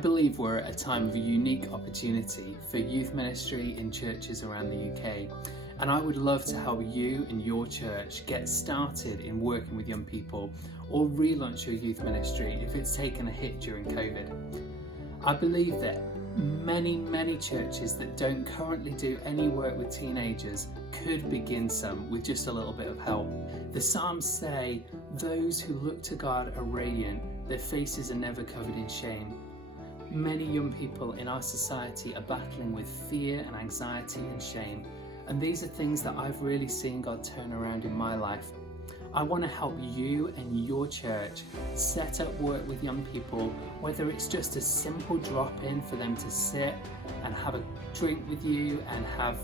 believe we're at a time of unique opportunity for youth ministry in churches around the UK, and I would love to help you and your church get started in working with young people or relaunch your youth ministry if it's taken a hit during COVID. I believe that many churches that don't currently do any work with teenagers could begin some with just a little bit of help. The Psalms say, "Those who look to God are radiant, their faces are never covered in shame." Many young people in our society are battling with fear and anxiety and shame, and these are things that I've really seen God turn around in my life. I want to help you and your church set up work with young people, whether it's just a simple drop-in for them to sit and have a drink with you and have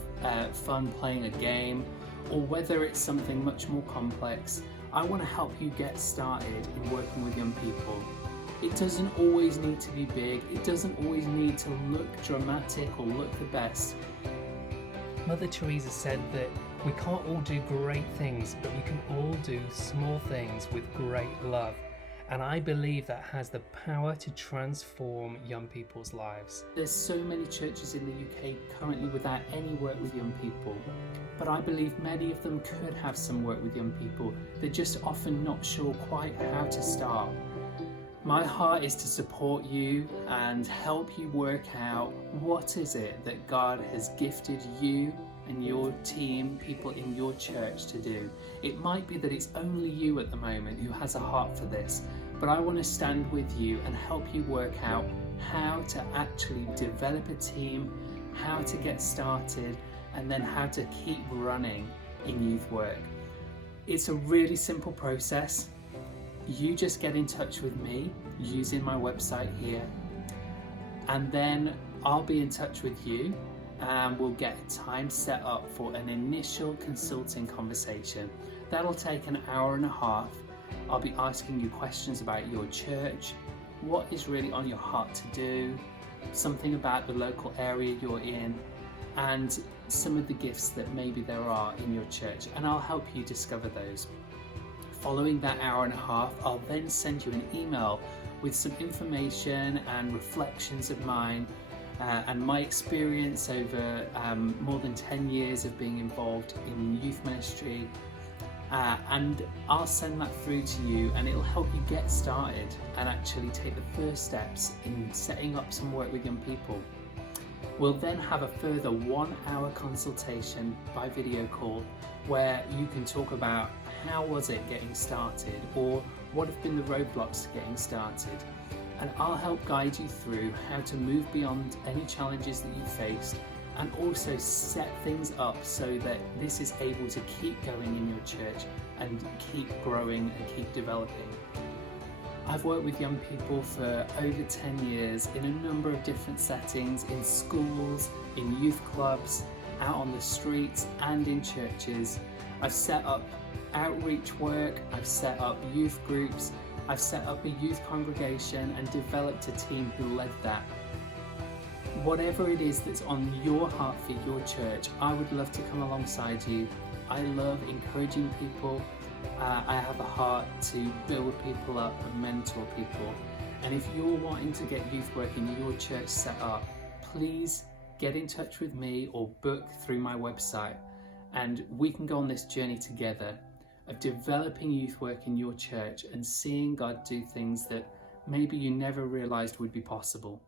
fun playing a game, or whether it's something much more complex. I want to help you get started in working with young people. It doesn't always need to be big, it doesn't always need to look dramatic or look the best. Mother Teresa said that we can't all do great things, but we can all do small things with great love. And I believe that has the power to transform young people's lives. There's so many churches in the UK currently without any work with young people, but I believe many of them could have some work with young people. They're just often not sure quite how to start. My heart is to support you and help you work out what is it that God has gifted you and your team, people in your church to do. It might be that it's only you at the moment who has a heart for this, but I want to stand with you and help you work out how to actually develop a team, how to get started, and then how to keep running in youth work. It's a really simple process. You just get in touch with me using my website here, and then I'll be in touch with you and we'll get a time set up for an initial consulting conversation. That'll take an hour and a half. I'll be asking you questions about your church, what is really on your heart to do, something about the local area you're in, and some of the gifts that maybe there are in your church, and I'll help you discover those. Following that hour and a half, I'll then send you an email with some information and reflections of mine and my experience over more than 10 years of being involved in youth ministry, and I'll send that through to you, and it'll help you get started and actually take the first steps in setting up some work with young people. We'll then have a further 1 hour consultation by video call where you can talk about how was it getting started, or what have been the roadblocks to getting started. And I'll help guide you through how to move beyond any challenges that you faced, and also set things up so that this is able to keep going in your church and keep growing and keep developing. I've worked with young people for over 10 years in a number of different settings, in schools, in youth clubs, out on the streets and in churches. I've set up outreach work, I've set up youth groups, I've set up a youth congregation and developed a team who led that. Whatever it is that's on your heart for your church, I would love to come alongside you. I love encouraging people. I have a heart to build people up and mentor people. And if you're wanting to get youth work in your church set up, please get in touch with me or book through my website, and we can go on this journey together of developing youth work in your church and seeing God do things that maybe you never realized would be possible.